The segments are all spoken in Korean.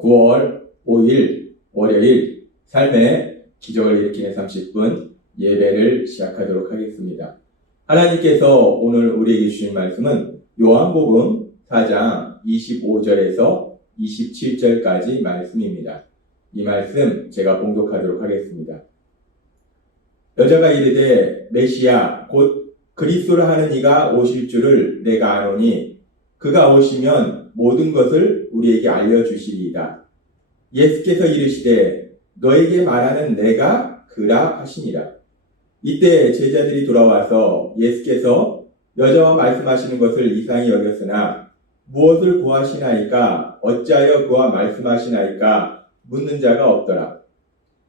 9월 5일 월요일 삶의 기적을 일으키는 30분 예배를 시작하도록 하겠습니다. 하나님께서 오늘 우리에게 주신 말씀은 요한복음 4장 25절에서 27절까지 말씀입니다. 이 말씀 제가 봉독하도록 하겠습니다. 여자가 이르되 메시아 곧 그리스도라 하는 이가 오실 줄을 내가 아노니 그가 오시면 모든 것을 우리에게 알려주시리이다. 예수께서 이르시되 너에게 말하는 내가 그라 하시니라. 이때 제자들이 돌아와서 예수께서 여자와 말씀하시는 것을 이상히 여겼으나 무엇을 구하시나이까 어찌하여 그와 말씀하시나이까 묻는 자가 없더라.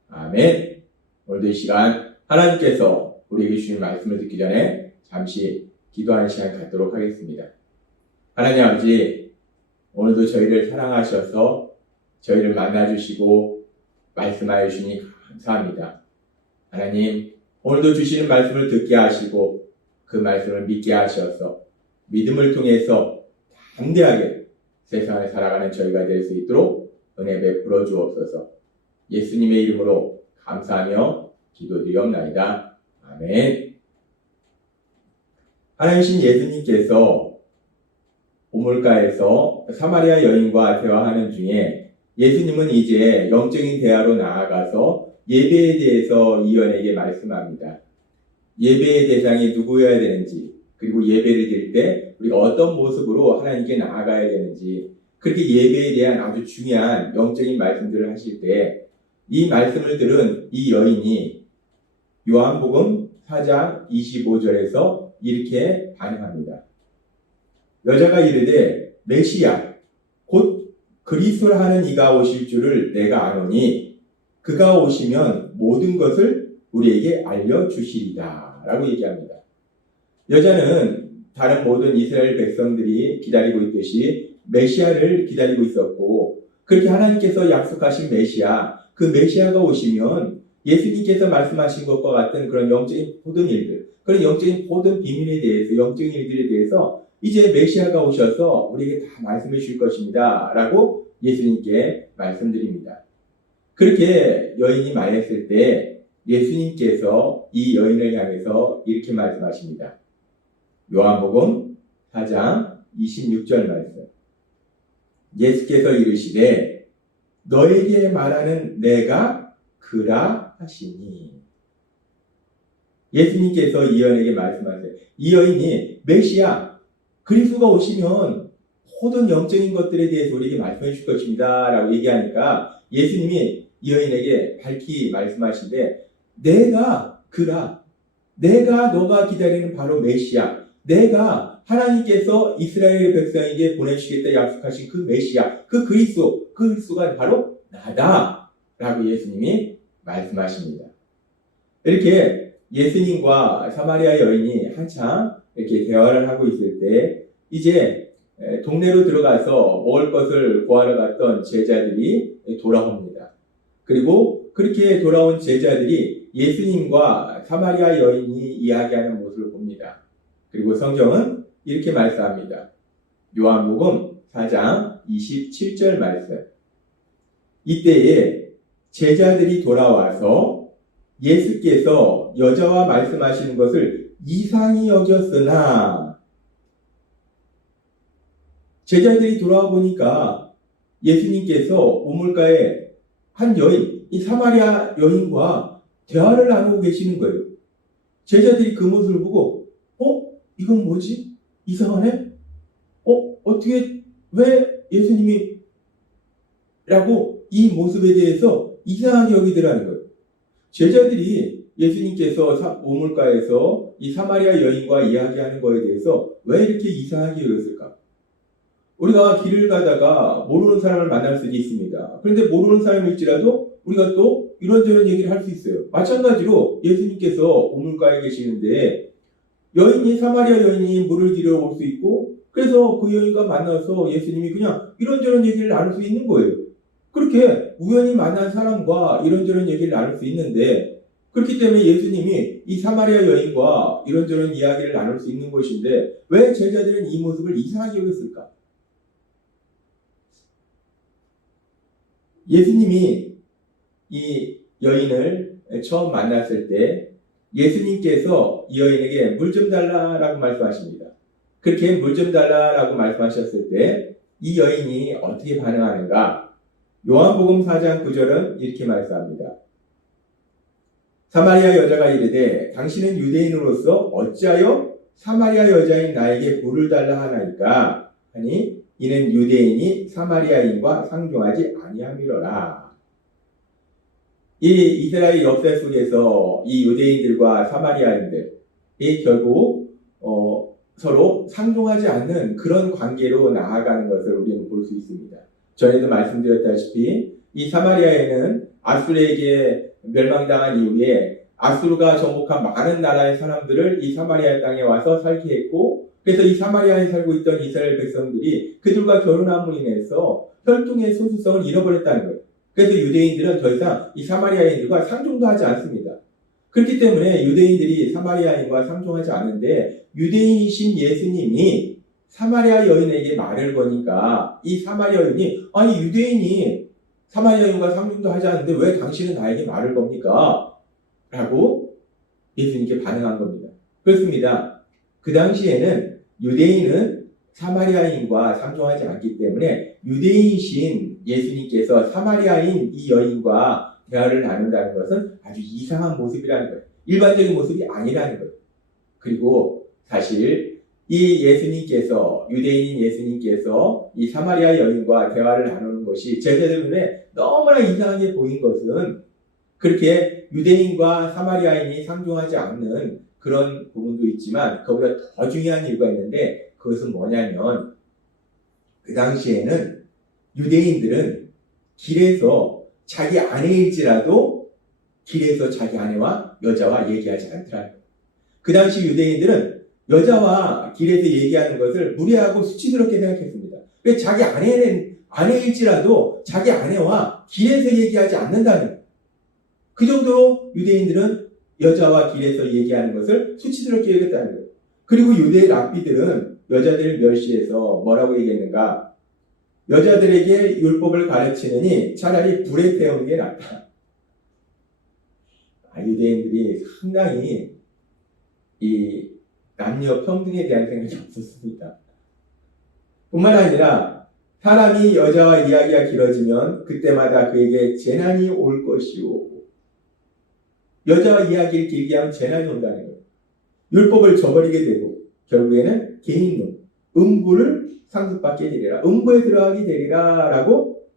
아멘. 오늘도 이 시간 하나님께서 우리에게 주신 말씀을 듣기 전에 잠시 기도하는 시간 갖도록 하겠습니다. 하나님 아버지, 오늘도 저희를 사랑하셔서 저희를 만나주시고 말씀하여 주시니 감사합니다. 하나님, 오늘도 주시는 말씀을 듣게 하시고 그 말씀을 믿게 하셔서 믿음을 통해서 담대하게 세상을 살아가는 저희가 될 수 있도록 은혜 베풀어 주옵소서. 예수님의 이름으로 감사하며 기도드리옵나이다. 아멘. 하나님이신 예수님께서 우물가에서 사마리아 여인과 대화하는 중에 예수님은 이제 영적인 대화로 나아가서 예배에 대해서 이 여인에게 말씀합니다. 예배의 대상이 누구여야 되는지, 그리고 예배를 드릴 때 우리가 어떤 모습으로 하나님께 나아가야 되는지, 그렇게 예배에 대한 아주 중요한 영적인 말씀들을 하실 때 이 말씀을 들은 이 여인이 요한복음 4장 25절에서 이렇게 반응합니다. 여자가 이르되 메시아 곧 그리스도라 하는 이가 오실 줄을 내가 아노니 그가 오시면 모든 것을 우리에게 알려주시리다 라고 얘기합니다. 여자는 다른 모든 이스라엘 백성들이 기다리고 있듯이 메시아를 기다리고 있었고, 그렇게 하나님께서 약속하신 메시아, 그 메시아가 오시면 예수님께서 말씀하신 것과 같은 그런 영적인 모든 일들, 그런 영적인 모든 비밀에 대해서, 영적인 일들에 대해서 이제 메시아가 오셔서 우리에게 다 말씀해 주실 것입니다 라고 예수님께 말씀드립니다. 그렇게 여인이 말했을 때 예수님께서 이 여인을 향해서 이렇게 말씀하십니다. 요한복음 4장 26절 말씀. 예수께서 이르시되 너에게 말하는 내가 그라 하시니. 예수님께서 이 여인에게 말씀하세요. 이 여인이 메시아 그리스도가 오시면 모든 영적인 것들에 대해서 우리에게 말씀해 주실 것입니다 라고 얘기하니까 예수님이 이 여인에게 밝히 말씀하시는데, 내가 그라, 내가 너가 기다리는 바로 메시아, 내가 하나님께서 이스라엘 백성에게 보내주시겠다 약속하신 그 메시아, 그 그리스도가 바로 나다 라고 예수님이 말씀하십니다. 이렇게 예수님과 사마리아 여인이 한참 이렇게 대화를 하고 있을 때 이제 동네로 들어가서 먹을 것을 구하러 갔던 제자들이 돌아옵니다. 그리고 그렇게 돌아온 제자들이 예수님과 사마리아 여인이 이야기하는 모습을 봅니다. 그리고 성경은 이렇게 말씀합니다. 요한복음 4장 27절 말씀. 이때에 제자들이 돌아와서 예수께서 여자와 말씀하시는 것을 이상히 여겼으나, 제자들이 돌아와 보니까 예수님께서 우물가에 한 여인, 이 사마리아 여인과 대화를 나누고 계시는 거예요. 제자들이 그 모습을 보고 이건 뭐지? 이상하네? 어떻게, 왜 예수님이 라고 이 모습에 대해서 이상하게 여기더라는 거예요. 제자들이 예수님께서 우물가에서 이 사마리아 여인과 이야기하는 거에 대해서 왜 이렇게 이상하게 여겼을까? 우리가 길을 가다가 모르는 사람을 만날 수도 있습니다. 그런데 모르는 사람일지라도 우리가 또 이런저런 얘기를 할 수 있어요. 마찬가지로 예수님께서 우물가에 계시는데 사마리아 여인이 물을 들여 올 수 있고, 그래서 그 여인과 만나서 예수님이 그냥 이런저런 얘기를 나눌 수 있는 거예요. 그렇게 우연히 만난 사람과 이런저런 얘기를 나눌 수 있는데, 그렇기 때문에 예수님이 이 사마리아 여인과 이런저런 이야기를 나눌 수 있는 것인데 왜 제자들은 이 모습을 이상하게 여겼을까? 예수님이 이 여인을 처음 만났을 때 예수님께서 이 여인에게 물 좀 달라라고 말씀하십니다. 그렇게 물 좀 달라라고 말씀하셨을 때 이 여인이 어떻게 반응하는가? 요한복음 4장 9절은 이렇게 말씀합니다. 사마리아 여자가 이르되 당신은 유대인으로서 어찌하여 사마리아 여자인 나에게 물을 달라 하나이까? 하니 이는 유대인이 사마리아인과 상종하지 아니함이로라. 이 이스라엘 역사 속에서 이 유대인들과 사마리아인들이 결국 서로 상종하지 않는 그런 관계로 나아가는 것을 우리는 볼 수 있습니다. 전에도 말씀드렸다시피 이 사마리아에는 아수르에게 멸망당한 이후에 아수르가 정복한 많은 나라의 사람들을 이 사마리아 땅에 와서 살게 했고, 그래서 이 사마리아에 살고 있던 이스라엘 백성들이 그들과 결혼함으로 인해서 혈통의 소수성을 잃어버렸다는 거예요. 그래서 유대인들은 더 이상 이 사마리아인들과 상종도 하지 않습니다. 그렇기 때문에 유대인들이 사마리아인과 상종하지 않는데 유대인이신 예수님이 사마리아 여인에게 말을 거니까 이 사마리아 여인이 아니 유대인이 사마리아인과 상종도 하지 않는데 왜 당신은 나에게 말을 겁니까? 라고 예수님께 반응한 겁니다. 그렇습니다. 그 당시에는 유대인은 사마리아인과 상종하지 않기 때문에 유대인이신 예수님께서 사마리아인 이 여인과 대화를 나눈다는 것은 아주 이상한 모습이라는 거예요. 일반적인 모습이 아니라는 거예요. 그리고 사실 이 예수님께서, 유대인인 예수님께서 이 사마리아 여인과 대화를 나누는 것이 제자들 눈에 너무나 이상하게 보인 것은 그렇게 유대인과 사마리아인이 상종하지 않는 그런 부분도 있지만 그보다 더 중요한 이유가 있는데 그것은 뭐냐면 그 당시에는 유대인들은 길에서 자기 아내일지라도 길에서 자기 아내와 여자와 얘기하지 않더라는 거예요. 그 당시 유대인들은 여자와 길에서 얘기하는 것을 무례하고 수치스럽게 생각했습니다. 왜 자기 아내일지라도 자기 아내와 길에서 얘기하지 않는다는 거예요. 그 정도로 유대인들은 여자와 길에서 얘기하는 것을 수치스럽게 여겼다는 거예요. 그리고 유대 랍비들은 여자들을 멸시해서 뭐라고 얘기했는가? 여자들에게 율법을 가르치느니 차라리 불에 태우는 게 낫다. 유대인들이 상당히 이 남녀 평등에 대한 생각이 없었습니다. 뿐만 아니라 사람이 여자와 이야기가 길어지면 그때마다 그에게 재난이 올 것이오. 여자와 이야기를 길게 하면 재난이 온다는 거예요. 율법을 저버리게 되고 결국에는 개인론, 음부를 상습받게 되리라. 음부에 들어가게 되리라. 라고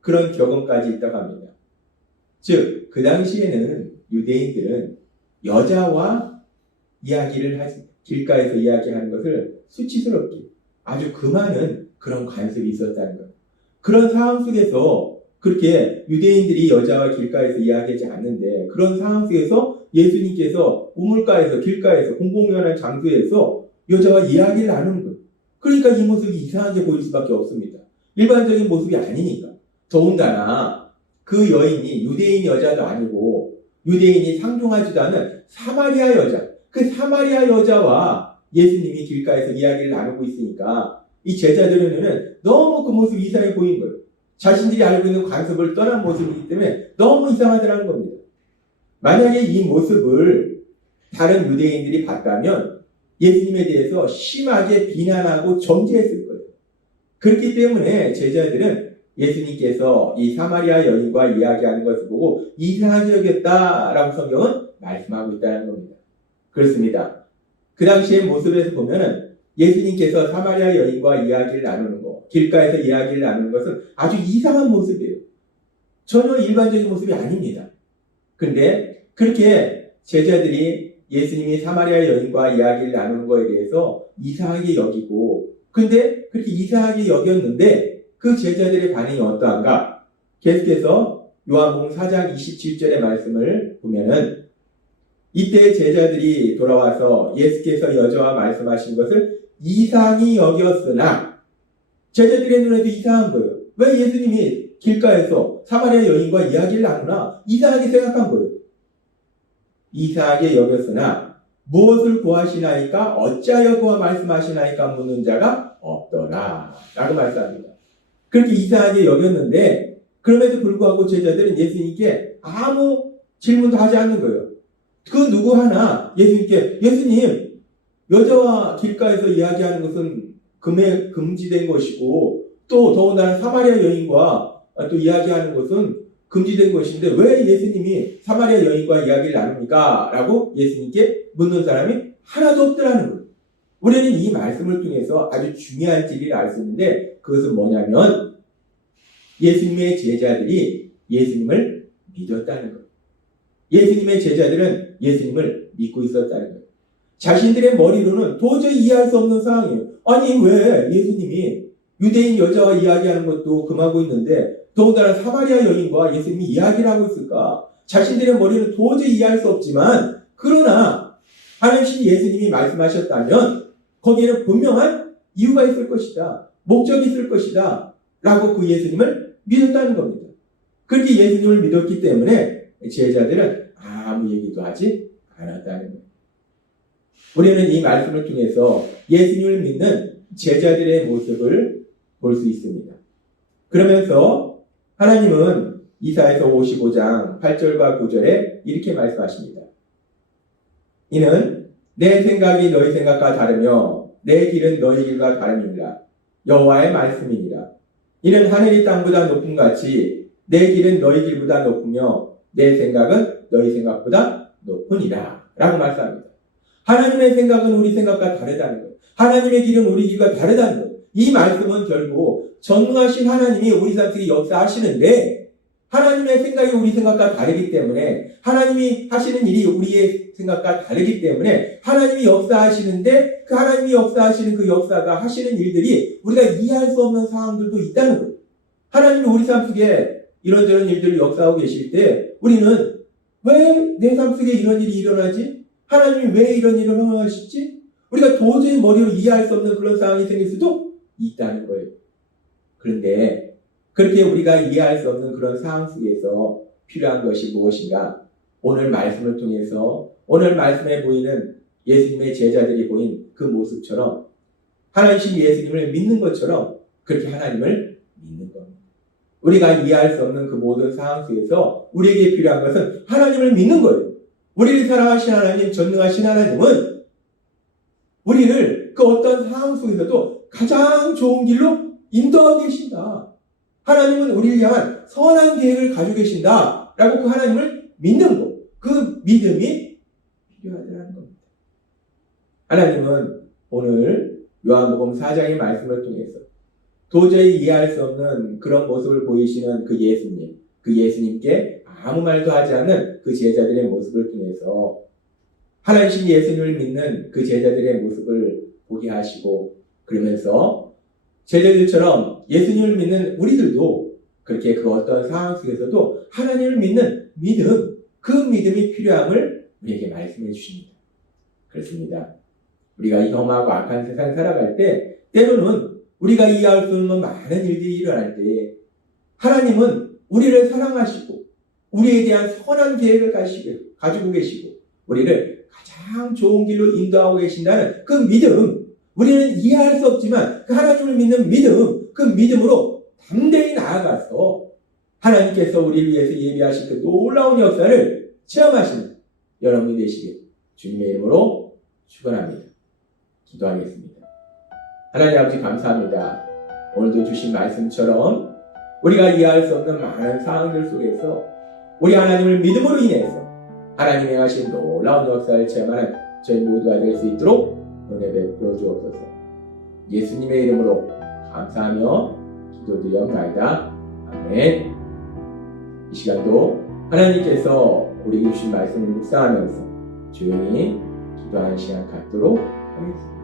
그런 격언까지 있다고 합니다. 즉, 그 당시에는 유대인들은 여자와 이야기를 길가에서 이야기하는 것을 수치스럽게 아주 그 많은 그런 관습이 있었다는 것. 그런 상황 속에서 그렇게 유대인들이 여자와 길가에서 이야기하지 않는데 그런 상황 속에서 예수님께서 우물가에서 길가에서 공공연한 장소에서 여자와 이야기를 나누는 거예요. 그러니까 이 모습이 이상하게 보일 수밖에 없습니다. 일반적인 모습이 아니니까. 더군다나 그 여인이 유대인 여자도 아니고 유대인이 상종하지도 않은 사마리아 여자, 그 사마리아 여자와 예수님이 길가에서 이야기를 나누고 있으니까 이 제자들에게는 너무 그 모습이 이상해 보인 거예요. 자신들이 알고 있는 관습을 떠난 모습이기 때문에 너무 이상하더라는 겁니다. 만약에 이 모습을 다른 유대인들이 봤다면 예수님에 대해서 심하게 비난하고 정죄했을 거예요. 그렇기 때문에 제자들은 예수님께서 이 사마리아 여인과 이야기하는 것을 보고 이상하게 여겼다라고 성경은 말씀하고 있다는 겁니다. 그렇습니다. 그 당시의 모습에서 보면은 예수님께서 사마리아 여인과 이야기를 나누는 것, 길가에서 이야기를 나누는 것은 아주 이상한 모습이에요. 전혀 일반적인 모습이 아닙니다. 그런데 그렇게 제자들이 예수님이 사마리아 여인과 이야기를 나누는 것에 대해서 이상하게 여기고, 근데 그렇게 이상하게 여겼는데 그 제자들의 반응이 어떠한가? 계속해서 요한복음 4장 27절의 말씀을 보면은 이때 제자들이 돌아와서 예수께서 여자와 말씀하신 것을 이상히 여겼으나 제자들의 눈에도 이상한 거예요. 왜 예수님이 길가에서 사마리아 여인과 이야기를 나누나 이상하게 생각한 거예요. 이상하게 여겼으나 무엇을 구하시나이까 어찌하여 그와 말씀하시나이까 묻는 자가 없더라 라고 말씀합니다. 그렇게 이상하게 여겼는데 그럼에도 불구하고 제자들은 예수님께 아무 질문도 하지 않는 거예요. 그 누구 하나 예수님께 예수님 여자와 길가에서 이야기하는 것은 금지된 것이고 또 더군다나 사마리아 여인과 또 이야기하는 것은 금지된 것인데 왜 예수님이 사마리아 여인과 이야기를 나눕니까? 라고 예수님께 묻는 사람이 하나도 없더라는 거예요. 우리는 이 말씀을 통해서 아주 중요한 진리를 알 수 있는데 그것은 뭐냐면 예수님의 제자들이 예수님을 믿었다는 거예요. 예수님의 제자들은 예수님을 믿고 있었다는 거예요. 자신들의 머리로는 도저히 이해할 수 없는 상황이에요. 아니 왜 예수님이 유대인 여자와 이야기하는 것도 금하고 있는데 더군다나 사마리아 여인과 예수님이 이야기를 하고 있을까? 자신들의 머리는 도저히 이해할 수 없지만 그러나 하나님 예수님이 말씀하셨다면 거기에는 분명한 이유가 있을 것이다. 목적이 있을 것이다. 라고 그 예수님을 믿었다는 겁니다. 그렇게 예수님을 믿었기 때문에 제자들은 아무 얘기도 하지 않았다는 거예요. 우리는 이 말씀을 통해서 예수님을 믿는 제자들의 모습을 볼 수 있습니다. 그러면서 하나님은 이사야서 55장 8절과 9절에 이렇게 말씀하십니다. 이는 내 생각이 너희 생각과 다르며 내 길은 너희 길과 다름이니라. 여호와의 말씀이니라. 이는 하늘이 땅보다 높음 같이 내 길은 너희 길보다 높으며 내 생각은 너희 생각보다 높으니라. 라고 말씀합니다. 하나님의 생각은 우리 생각과 다르다는 거예요. 하나님의 길은 우리 길과 다르다는 거예요. 이 말씀은 결국 전능하신 하나님이 우리 삶 속에 역사하시는데 하나님의 생각이 우리 생각과 다르기 때문에 하나님이 하시는 일이 우리의 생각과 다르기 때문에 하나님이 역사하시는데 그 하나님이 역사하시는 그 역사가 하시는 일들이 우리가 이해할 수 없는 상황들도 있다는 거예요. 하나님이 우리 삶 속에 이런저런 일들을 역사하고 계실 때 우리는 왜 내 삶 속에 이런 일이 일어나지? 하나님이 왜 이런 일을 허락하시지? 우리가 도저히 머리로 이해할 수 없는 그런 상황이 생길 수도 있다는 거예요. 그런데 그렇게 우리가 이해할 수 없는 그런 상황 속에서 필요한 것이 무엇인가? 오늘 말씀을 통해서 오늘 말씀에 보이는 예수님의 제자들이 보인 그 모습처럼 하나님 예수님을 믿는 것처럼 그렇게 하나님을 믿는 겁니다. 우리가 이해할 수 없는 그 모든 상황 속에서 우리에게 필요한 것은 하나님을 믿는 거예요. 우리를 사랑하신 하나님, 전능하신 하나님은 우리를 그 어떤 상황 속에서도 가장 좋은 길로 인도하고 계신다. 하나님은 우리를 향한 선한 계획을 가지고 계신다. 라고 그 하나님을 믿는 것. 그 믿음이 필요하다는 겁니다. 하나님은 오늘 요한복음 4장의 말씀을 통해서 도저히 이해할 수 없는 그런 모습을 보이시는 그 예수님, 그 예수님께 아무 말도 하지 않는 그 제자들의 모습을 통해서 하나님 예수님을 믿는 그 제자들의 모습을 보게 하시고 그러면서 제자들처럼 예수님을 믿는 우리들도 그렇게 그 어떤 상황 속에서도 하나님을 믿는 믿음, 그 믿음이 필요함을 우리에게 말씀해 주십니다. 그렇습니다. 우리가 이 험하고 악한 세상 살아갈 때 때로는 우리가 이해할 수 없는 많은 일들이 일어날 때 하나님은 우리를 사랑하시고 우리에 대한 선한 계획을 가지고 계시고 우리를 가장 좋은 길로 인도하고 계신다는 그 믿음, 우리는 이해할 수 없지만 그 하나님을 믿는 믿음, 그 믿음으로 담대히 나아가서 하나님께서 우리를 위해서 예비하신 그 놀라운 역사를 체험하시는 여러분이 되시길 주님의 이름으로 축원합니다. 기도하겠습니다. 하나님 아버지 감사합니다. 오늘도 주신 말씀처럼 우리가 이해할 수 없는 많은 상황들 속에서 우리 하나님을 믿음으로 인해서 하나님이 행하신 놀라운 역사를 체험하는 저희 모두가 될 수 있도록 은혜 베풀어 주옵소서. 예수님의 이름으로 감사하며 기도드리옵나이다. 아멘. 이 시간도 하나님께서 우리에게 주신 말씀을 묵상하면서 조용히 기도하는 시간 갖도록 하겠습니다.